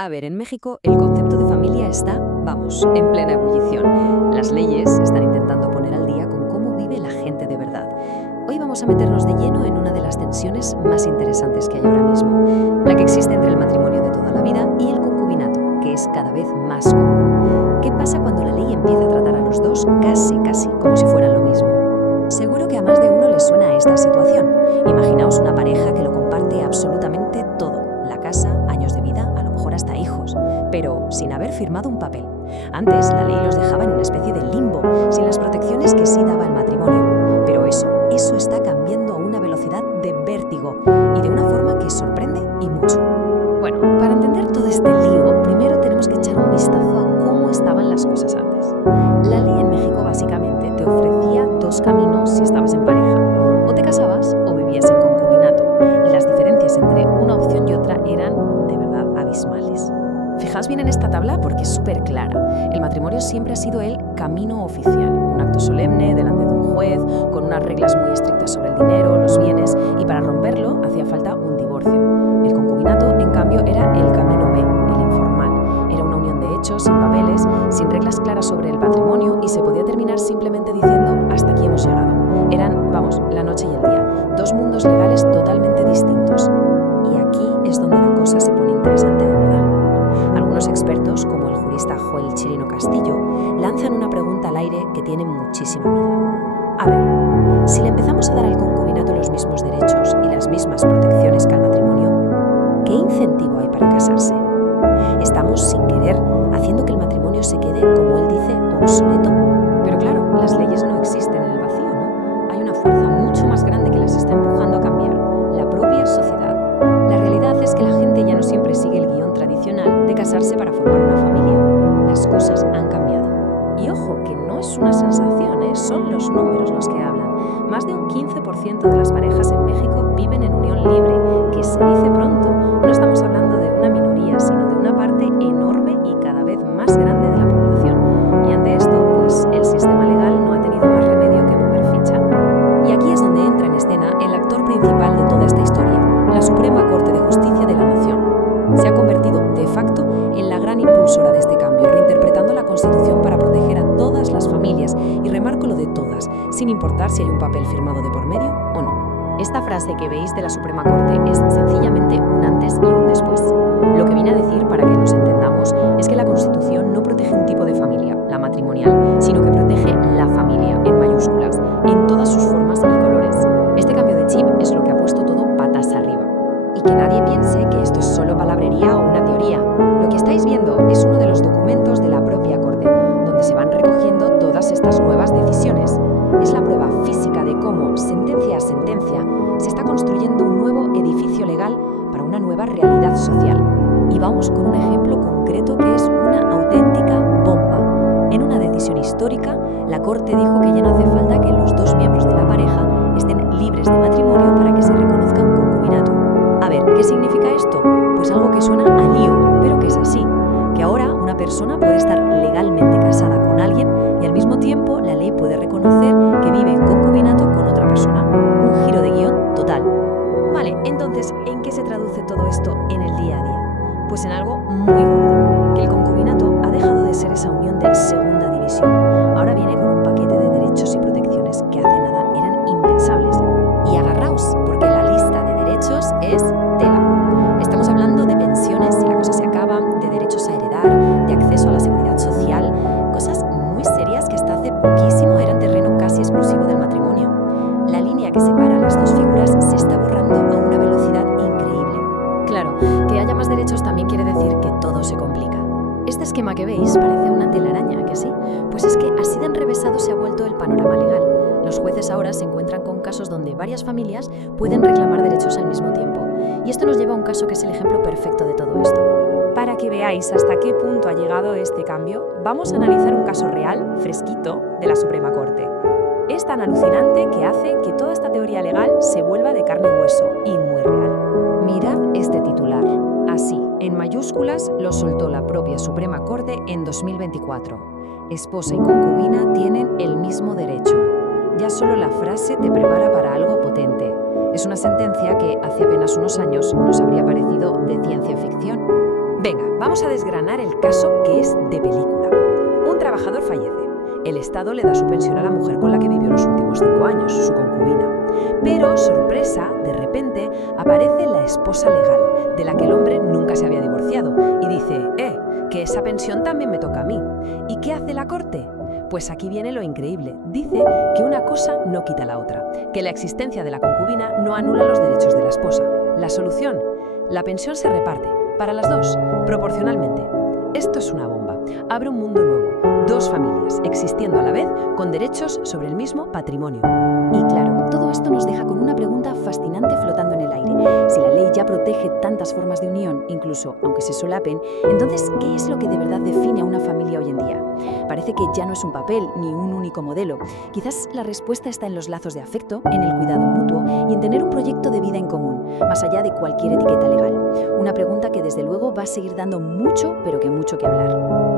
A ver, en México el concepto de familia está, vamos, en plena ebullición. Las leyes están intentando poner al día con cómo vive la gente de verdad. Hoy vamos a meternos de lleno en una de las tensiones más interesantes que hay ahora mismo, la que existe entre el matrimonio de toda la vida y el concubinato, que es cada vez más común. ¿Qué pasa cuando la ley empieza a tratar a los dos casi como si fueran lo mismo? Seguro que a más de uno le suena esta situación. Imaginaos una pareja que lo comparte absolutamente todo, la casa, años de vida, a lo mejor hasta hijos, pero sin haber firmado un papel. Antes la ley los dejaba en una especie de limbo, sin las protecciones que sí daba el matrimonio. Pero eso está cambiando a una velocidad de vértigo y de una forma que sorprende y mucho. Bueno, para entender todo este lío, primero tenemos que echar un vistazo a cómo estaban las cosas antes. La ley en México básicamente te ofrecía dos caminos si estabas en pareja. O te casabas o vivías en concubinato. Y las diferencias entre una opción y otra eran, de verdad, abismales. Fijaos bien en esta tabla porque es súper clara. El matrimonio siempre ha sido el camino oficial, un acto solemne delante de un juez, con unas reglas muy estrictas sobre el dinero, los bienes, y para romperlo hacía falta un divorcio. El concubinato, en cambio, era el camino B, el informal. Era una unión de hechos, sin papeles, sin reglas claras sobre el patrimonio y se podía terminar simplemente diciendo hasta aquí hemos llegado. Eran, vamos, la noche y el día, dos mundos legales totalmente distintos. Y aquí es donde la cosa se pone interesante de verdad. Algunos expertos, como el jurista Joel Chirino Castillo, lanzan una pregunta al aire que tiene muchísima miga. A ver, si le empezamos a dar al concubinato los mismos derechos y las mismas protecciones que al matrimonio, ¿qué incentivo hay para casarse? Estamos, sin querer, haciendo que el matrimonio se quede, como él dice, obsoleto. Pero claro, las leyes no existen en el vacío, ¿no? Hay una fuerza mucho más grande que las está empujando a cambiar, la propia sociedad. La realidad es que la gente ya no siempre sigue el guión tradicional de casarse para formar una familia. Las cosas han cambiado. Y ojo, que no es una sensación, son los números los que hablan. Más de un 15% de las parejas en México viven en unión libre, que se dice pronto. No estamos hablando de una minoría, sino de una parte enorme y cada vez más grande de la población. Y ante esto, pues el sistema legal no ha tenido más remedio que mover ficha. Y aquí es donde entra en escena el actor principal de toda esta historia, la Suprema Corte de Justicia de la Nación. Se ha convertido, de facto, en la gran impulsora de este cambio, reinterpretando la Constitución para proteger a todas las familias, y remarco lo de todas, sin importar si hay un papel firmado de por medio o no. Esta frase que veis de la Suprema Corte es sencillamente un antes y un después. Lo que viene a decir, para que nos entendamos, es que la Constitución no protege un tipo de familia, la matrimonial, sino que protege la familia, en mayúsculas, en todas sus formas y colores. Este cambio de chip es lo que ha puesto todo patas arriba. Y que nadie piense que esto es solo palabrería o una teoría. Lo que estáis viendo es uno de los documentos de la propia Corte, donde se van recogiendo todas estas nuevas decisiones. Es la prueba física de cómo, sentencia a sentencia, se está construyendo un nuevo edificio legal para una nueva realidad social. Y vamos con un ejemplo concreto que es una auténtica bomba. En una decisión histórica, la Corte dijo que ya no hace falta que los dos miembros de la pareja estén libres de matrimonio para que se reconozca un concubinato. A ver, ¿qué significa esto? Pues algo que suena a lío, pero que es así. Que ahora una persona puede estar legalmente casada con alguien y al mismo tiempo la ley puede reconocer que vive en concubinato con otra persona. Un giro de guión total. Vale, entonces, ¿en qué se traduce todo esto en el día a día? Pues en algo muy gordo, que el concubinato ha dejado de ser esa unión de segunda división. Ahora viene con un paquete de derechos y protecciones que hace nada eran impensables. Y agarraos, porque la lista de derechos es tela. Estamos hablando de pensiones si la cosa se acaba, de derechos a heredar, de acceso a la seguridad social, cosas muy serias que hasta hace poquísimo eran terreno casi exclusivo del matrimonio. La línea que separa las dos figuras se está borrando a una velocidad increíble. Claro, que haya más derechos también quiere decir que todo se complica. Este esquema que veis parece una telaraña, ¿que sí? Pues es que así de enrevesado se ha vuelto el panorama legal. Los jueces ahora se encuentran con casos donde varias familias pueden reclamar derechos al mismo tiempo. Y esto nos lleva a un caso que es el ejemplo perfecto de todo esto. Para que veáis hasta qué punto ha llegado este cambio, vamos a analizar un caso real, fresquito, de la Suprema Corte. Es tan alucinante que hace que toda esta teoría legal se vuelva de carne y hueso, y muy real. Mirad este titular. Así, en mayúsculas, lo soltó la propia Suprema Corte en 2024. Esposa y concubina tienen el mismo derecho. Ya solo la frase te prepara para algo potente. Es una sentencia que hace apenas unos años nos habría parecido de ciencia ficción. Venga, vamos a desgranar el caso que es de película. Un trabajador fallece. El Estado le da su pensión a la mujer con la que vivió los últimos 5 años, su concubina. Pero, sorpresa, de repente aparece la esposa legal, de la que el hombre nunca se había divorciado, y dice, que esa pensión también me toca a mí. ¿Y qué hace la corte? Pues aquí viene lo increíble. Dice que una cosa no quita la otra, que la existencia de la concubina no anula los derechos de la esposa. La solución: la pensión se reparte, para las dos, proporcionalmente. Esto es una bomba. Abre un mundo nuevo. 2 familias existiendo a la vez con derechos sobre el mismo patrimonio. Y claro, todo esto nos deja con una pregunta fascinante flotando en el aire. Si la ley ya protege tantas formas de unión, incluso aunque se solapen, entonces, ¿qué es lo que de verdad define a una familia hoy en día? Parece que ya no es un papel ni un único modelo. Quizás la respuesta está en los lazos de afecto, en el cuidado mutuo y en tener un proyecto de vida en común, más allá de cualquier etiqueta legal. Una pregunta que desde luego va a seguir dando mucho, pero que mucho que hablar.